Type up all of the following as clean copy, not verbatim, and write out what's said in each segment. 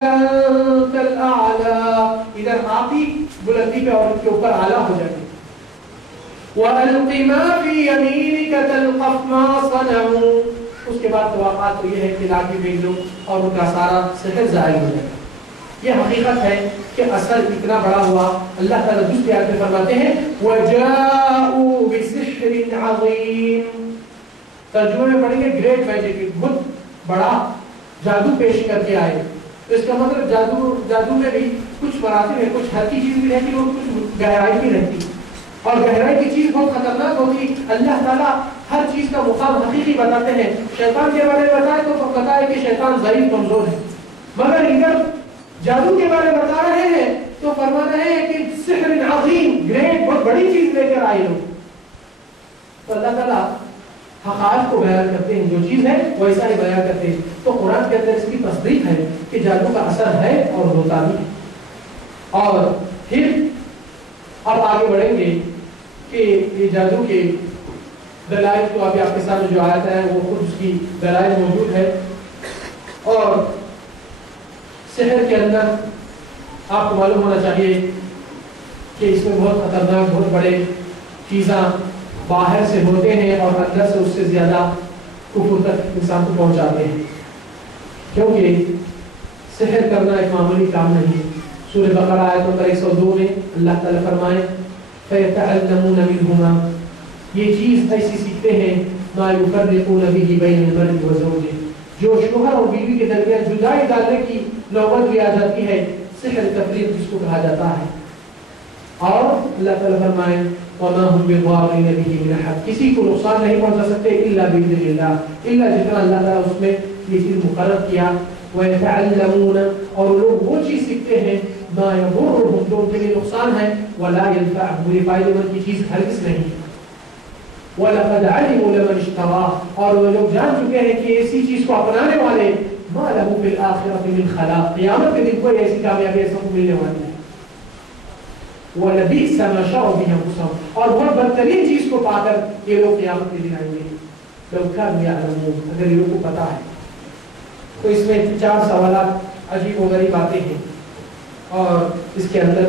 ادھر آپ ہی بلندی پہ اور ان کے اوپر اعلیٰ ہو جائیں گے. وَأَلْقِ مَا فِي يَمِينِكَ تَلْقَفْ مَا صَنَعُوا. اس کے بعد توقعات تو یہ ہے کہ لاٹھی بھیج دو اور ان کا سارا سحر ظاہر ہو جائے گا. یہ حقیقت ہے کہ اثر اتنا بڑا ہوا. اللہ تعالیٰ دوسری آیت میں فرماتے ہیں وَجَاءُوا بِسِحْرٍ عَظِيمٍ. ترجمے میں پڑھیں گے گریٹ میجک، بہت بڑا جادو پیش کر کے آئے. تو اس کا مطلب جادو میں بھی کچھ مراتب ہے، کچھ ہلکی چیز بھی رہتی اور کچھ گہرائی بھی رہتی. اور گہرائی کی چیز بہت خطرناک ہوتی. اللہ تعالیٰ ہر چیز کا مقام حقیقی بتاتے ہیں. شیطان کے بارے میں بتائے تو بتائے کہ شیطان ضعیف کمزور ہے، مگر ادھر جادو کے بارے میں بتا رہے ہیں تو فرما رہے ہیں کہ سحر عظیم، گریٹ، بہت بڑی چیز لے کر آئے لوگ. تو اللہ تعالیٰ حقائق کو بیان کرتے ہیں، جو چیز ہے ویسا ہی بیان کرتے ہیں. تو قرآن کے اندر اس کی تصدیق ہے کہ جادو کا اثر ہے اور ہوتا بھی ہے. اور پھر اب آگے بڑھیں گے کہ یہ جادو کے دلائل تو ابھی آپ کے سامنے جو آیت ہے وہ خود اس کی دلائل موجود ہے. اور سحر کے اندر آپ کو معلوم ہونا چاہیے کہ اس میں بہت خطرناک، بہت بڑے چیزاں باہر سے ہوتے ہیں اور اندر سے اس سے زیادہ کفر تک انسان کو پہنچاتے ہیں. کیونکہ سحر کرنا ایک معمولی کام نہیں. سورہ بقرہ آیت نمبر 102 میں اللہ تعالیٰ فرمائے فَيَتَعَلَّمُونَ مِنْهُمَا. یہ چیز ایسی سیکھتے ہیں مَا يُفَرِّقُونَ بِهِ بَيْنَ الْمَرْءِ وَزَوْجِهِ. جو شوہر اور بیوی کے درمیان جدائی ڈالنے کی نوبت بھی آ جاتی ہے، سحر تفریق جس کو کہا جاتا ہے. اور اللہ تعالیٰ فرمائے وَمَا هُمْ بِضَارِّينَ بِهِ مِنْ أَحَدٍ. کسی کو نقصان نہیں پہنچا سکتے الا بِإِذْنِ اللَّهِ، الا جتنا اللہ تعالیٰ اس میں یہ چیز مقرر کیا. وَيَتَعَلَّمُونَ. اور لوگ وہ چیز سیکھتے ہیں مَا يَضُرُّهُمْ، جو ان کے لیے نقصان ہے، وَلَا يَنفَعُهُمْ، یہ فائدہ مند کی چیز ہرگز نہیں. وَلَقَدْ عَلِمُوا لَمَنِ اشْتَرَاهُ. اور وہ لوگ جان چکے ہیں کہ ایسی چیز کو اپنانے والے مَا لَهُ فِي الْآخِرَةِ مِنْ خَلَاقٍ، قیامت کے دن کوئی ایسی کامیابی ایسا کو ملنے والی ہے. وَلَبِئْسَ مَا شَرَوْا بِهِ أَنفُسَهُمْ. اور بہت بدترین چیز کو پا کر یہ لوگ قیامت کے دن آئیں گے. لَوْ كَانُوا يَعْلَمُونَ. اگر یہ لوگ کو پتا ہے. تو اس میں 4 سوالات عجیب و غریب آتے ہیں اور اس کے اندر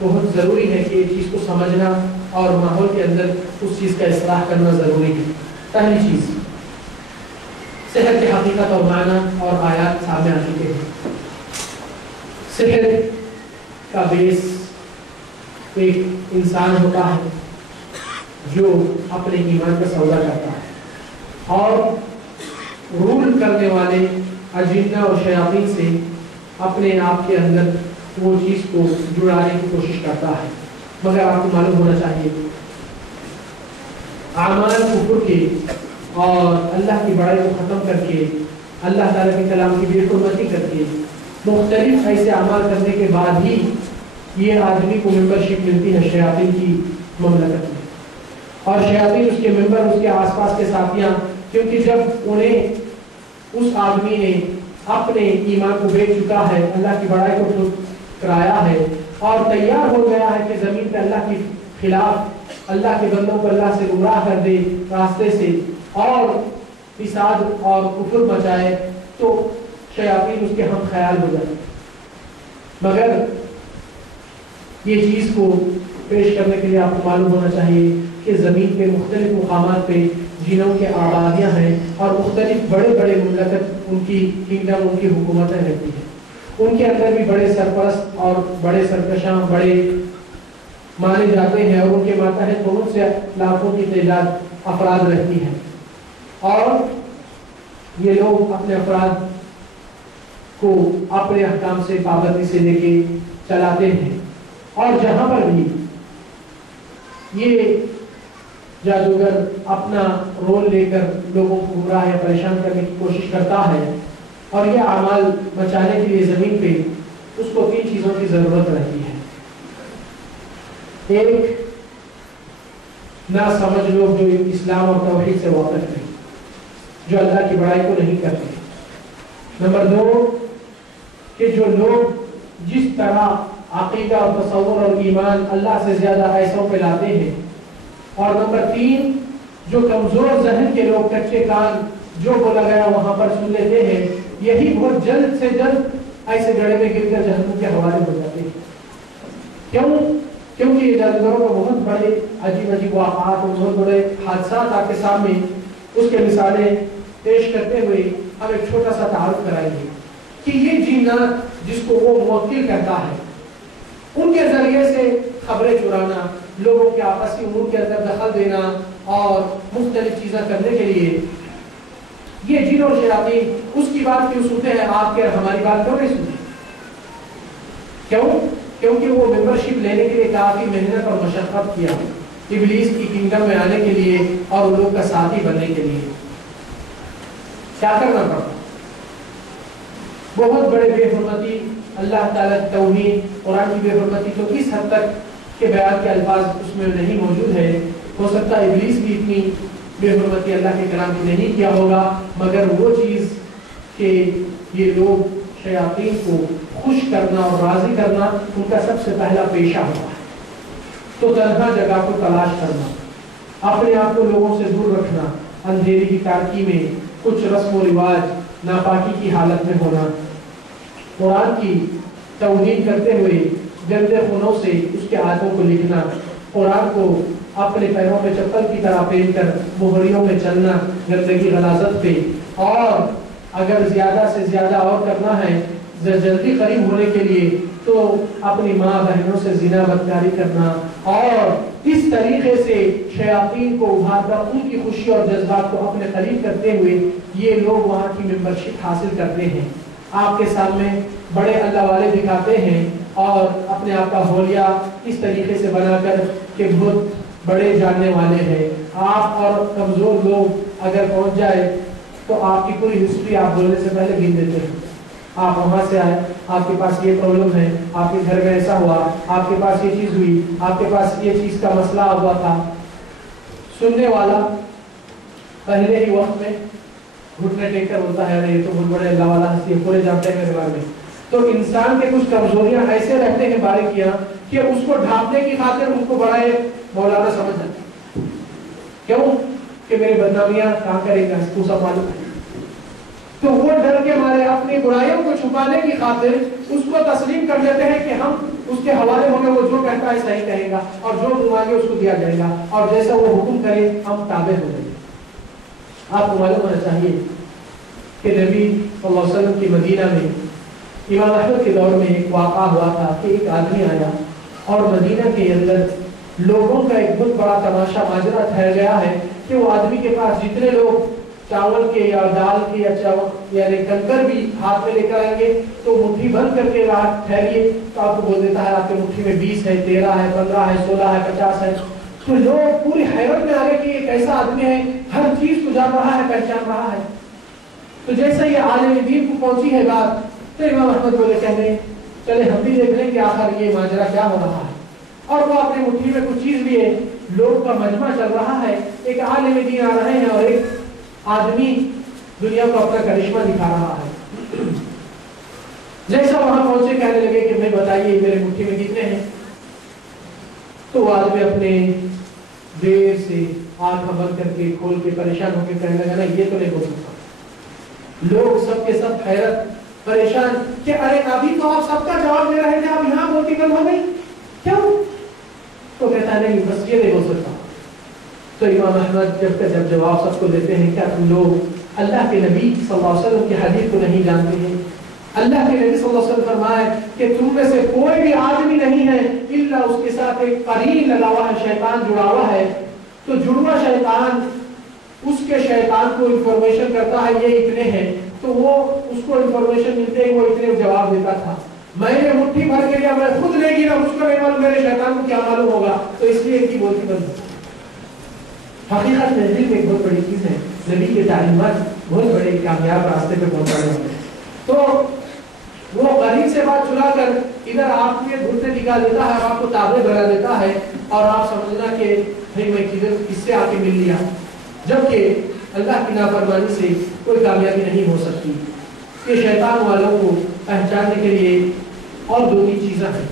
بہت ضروری ہے کہ ایک چیز کو سمجھنا اور ماحول کے اندر اس چیز کا اصلاح کرنا ضروری ہے. پہلی چیز، سحر کی حقیقت اور معنی اور آیات سامنے آ چکے ہیں. سحر کا بیس ایک انسان ہوتا ہے جو اپنے ایمان کا سودا کرتا ہے اور رول کرنے والے اجنہ اور شیاطین سے اپنے آپ کے اندر وہ چیز کو جڑانے کی کوشش کرتا ہے. مگر آپ کو معلوم ہونا چاہیے اعمال کفر کے اور اللہ کی بڑائی کو ختم کر کے، اللہ تعالیٰ کے کلام کی بے حرمتی کر کے، مختلف ایسے اعمال کرنے کے بعد ہی یہ آدمی کو ممبرشپ ملتی ہے شیاطین کی مملکت میں. اور شیاطین اس کے ممبر، اس کے آس پاس کے ساتھیاں، کیونکہ جب انہیں اس آدمی نے اپنے ایمان کو بیچ چکا ہے، اللہ کی بڑائی کو ٹھکرایا ہے اور تیار ہو گیا ہے کہ زمین پہ اللہ کے خلاف اللہ کے بندوں کو اللہ سے گمراہ کر دے راستے سے اور فساد اور کفر مچائے، تو شیاطین اس کے ہم خیال ہو جائے. مگر یہ چیز کو پیش کرنے کے لیے آپ کو معلوم ہونا چاہیے کہ زمین پہ مختلف مقامات پہ جنوں کے آبادیاں ہیں اور مختلف بڑے بڑے مملکت، ان کی کنگڈم، ان کی حکومتیں رہتی ہیں. ان کے اندر بھی بڑے سرپرست اور بڑے سرکشاں بڑے مانے جاتے ہیں اور ان کے ماتحت بہت سے لاکھوں کی تعداد افراد رہتی ہیں. اور یہ لوگ اپنے افراد کو اپنے احکام سے پابندی سے لے کے چلاتے ہیں. اور جہاں پر بھی یہ جادوگر اپنا رول لے کر لوگوں کو گمراہ یا پریشان کرنے کی کوشش کرتا ہے اور یہ اعمال بچانے کے لیے زمین پہ اس کو 3 چیزوں کی ضرورت رہتی ہے. ایک، نہ سمجھ لوگ جو اسلام اور توحید سے واقف نہیں، جو اللہ کی بڑائی کو نہیں کرتے. نمبر 2، کہ جو لوگ جس طرح عقیدہ اور تصور اور ایمان اللہ سے زیادہ ایسوں پہ لاتے ہیں. اور نمبر 3، جو کمزور ذہن کے لوگ، کچے کان، جو بولا گیا وہاں پر سن لیتے ہیں. یہی بہت جلد سے جلد ایسے گڑھے میں گر کر جہنم کے حوالے ہو جاتے ہیں. کیوں؟ کیونکہ یہ جادوگروں کو بہت بڑے عجیب عجیب واقعات اور بہت بڑے حادثات آپ کے سامنے اس کے مثالیں پیش کرتے ہوئے اب ایک چھوٹا سا تعارف کرائیں گے کہ یہ جنات جس کو وہ موکل کہتا ہے، ان کے ذریعے سے خبریں چرانا، لوگوں کے آپسی امور کے اندر دخل دینا اور مختلف چیزیں کرنے کے لیے یہ جن اور شیاطین اس کی بات کیوں سنتے ہیں، آپ کے ہماری بات کیوں نہیں سنتے؟ کیوں؟ کیونکہ وہ ممبرشپ لینے کے لیے کافی محنت اور مشقت کیا ابلیس کی کنگڈم میں آنے کے لیے اور ان لوگ کا ساتھی بننے کے لیے. کیا کرنا پڑتا؟ بہت بڑے بے حرمتی، اللہ تعالیٰ کی توہین، قرآن کی بے حرمتی تو اس حد تک کہ بیان کے الفاظ اس میں نہیں موجود ہے. ہو سکتا ہے ابلیس بھی اتنی بے حرمتی اللہ کے کلام کی نہیں کیا ہوگا، مگر وہ چیز کہ یہ لوگ شیاطین کو خوش کرنا اور راضی کرنا ان کا سب سے پہلا پیشہ ہوتا ہے. تو تنہا جگہ کو تلاش کرنا، اپنے آپ کو لوگوں سے دور رکھنا، اندھیری کی تاریکی میں کچھ رسم و رواج، ناپاکی کی حالت میں ہونا، قرآن کی توہین کرتے ہوئے گندے خونوں سے اس کے آیتوں کو لکھنا، قرآن کو اپنے پیروں میں چپل کی طرح پہن کر مہریوں میں چلنا گندگی غلاظت پہ، اور اگر زیادہ سے زیادہ اور کرنا ہے جلدی قریب ہونے کے لیے تو اپنی ماں بہنوں سے زنا بدکاری کرنا، اور اس طریقے سے شیاطین کو ابھار کر ان کی خوشی اور جذبات کو اپنے قریب کرتے ہوئے یہ لوگ وہاں کی ممبرشپ حاصل کرتے ہیں. آپ کے سامنے بڑے اللہ والے دکھاتے ہیں اور اپنے آپ کا حولیہ اس طریقے سے بنا کر کہ بہت بڑے جاننے والے ہیں. آپ اور کمزور لوگ اگر پہنچ جائے تو آپ کی پوری ہسٹری آپ بولنے سے پہلے گن دیتے ہیں. آپ وہاں سے آئے، آپ کے پاس یہ پرابلم ہے، آپ کے گھر میں ایسا ہوا، آپ کے پاس یہ چیز ہوئی، آپ کے پاس یہ چیز کا مسئلہ ہوا تھا. سننے والا پہلے ہی وقت میں گھٹنے ٹیک کر ہوتا ہے، یہ تو بہت بڑے اللہ والا ہستی ہے، پورے جانتے ہیں میرے بارے میں. تو انسان کے کچھ کمزوریاں ایسے رہتے ہیں باریکیاں کہ اس کو ڈھانپنے کی خاطر ان کو بڑا مولانا سمجھ جاتے ہیں. کیوں؟ کہ میری بدنامیاں کہاں کرے گا، اس کو سب معلوم ہے. تو وہ ڈر کے مارے اپنی برائیوں کو چھپانے کی خاطر اس کو تسلیم کر لیتے ہیں کہ ہم اس کے حوالے ہوں گے، وہ جو کہتا ہے صحیح کہے گا اور جو مانگے اس کو دیا جائے گا، اور جیسا وہ حکم کرے ہم تابع ہو جائیں گے. آپ کو معلوم ہونا چاہیے کہ نبی صلی اللہ علیہ وسلم کی مدینہ میں امام احمد کے دور میں ایک واقعہ ہوا تھا کہ ایک آدمی آیا اور مدینہ کے اندر لوگوں کا ایک بہت بڑا تماشا ماجرا ٹھہر گیا ہے کہ وہ آدمی کے پاس جتنے لوگ چاول کے یا دال کے یا چاول یعنی کنکر بھی ہاتھ میں لے کر آئیں گے تو مٹھی بند کر کے رات ٹھہریے تو آپ کو بول دیتا ہے آپ کے مٹھی میں 20 ہے، 13 ہے، 15 ہے، 16 ہے، 50 ہے. تو لوگ پوری حیرت میں آ گئے کہ ایک ایسا آدمی ہے ہر چیز کو جان رہا ہے، پہچان رہا ہے. تو جیسے یہ عالم دین کو پہنچی ہے بات تو امام احمد بولے کہنے چلے ہم بھی دیکھ لیں کہ آخر یہ ماجرا کیا ہو رہا ہے. اور وہ اپنے مٹھی میں کچھ چیز لیے، لوگ کا مجمع چل رہا ہے، ایک عالم دین آ رہے ہیں اور ایک آدمی دنیا کو اپنا کرشمہ دکھا رہا ہے. جیسا وہاں پہنچے کہنے لگے کہ میں بتائیے میرے مٹھی میں کتنے ہیں. تو وہ آدمی اپنے دیر سے آنکھ بند کر کے کھول کے پریشان ہو کے کہنے لگا نا یہ تو نہیں ہو سکتا. لوگ سب کے سب حیرت پریشان کہ ارے ابھی تو آپ سب کا جواب دے رہے تھے، آپ یہاں بولتی بند ہو گئی کیوں؟ تو کہتا نہیں بس یہ نہیں ہو سکتا. تو امام احمد جب جواب سب کو دیتے ہیں کیا تم لوگ اللہ کے نبی صلی اللہ علیہ وسلم کی حدیث کو نہیں جانتے ہیں؟ اللہ کے نبی صلی اللہ علیہ وسلم فرمائے کہ تم میں سے کوئی بھی آدمی نہیں ہے الا اس کے ساتھ ایک قرین لگا ہوا ہے، شیطان جڑا ہوا ہے. تو جڑوا شیطان اس کے شیطان کو انفارمیشن کرتا ہے یہ اتنے ہیں، تو وہ اس کو انفارمیشن ملتے ہی وہ اتنے جواب دیتا تھا. میں نے مٹھی بھر کے لیا، میں خود لے گی نا، مجھ کو نہیں معلوم میرے شیطان کو کیا معلوم ہوگا، تو اس لیے کی بولتی بند. حقیقت میں دل میں ایک بہت بڑی چیز ہے، نبی کے تعلیمات بہت بڑے کامیاب راستے پہ پہنچانے والے. تو وہ قریب سے بات چلا کر ادھر آپ کے گھٹنے دکھا دیتا ہے، آپ کو تابع بنا دیتا ہے اور آپ سمجھنا کہ بھائی میں کس سے آ کے مل لیا، جبکہ اللہ کی نافرمانی سے کوئی کامیابی نہیں ہو سکتی. یہ شیطان والوں کو پہچاننے کے لیے اور دو تین چیزیں ہیں.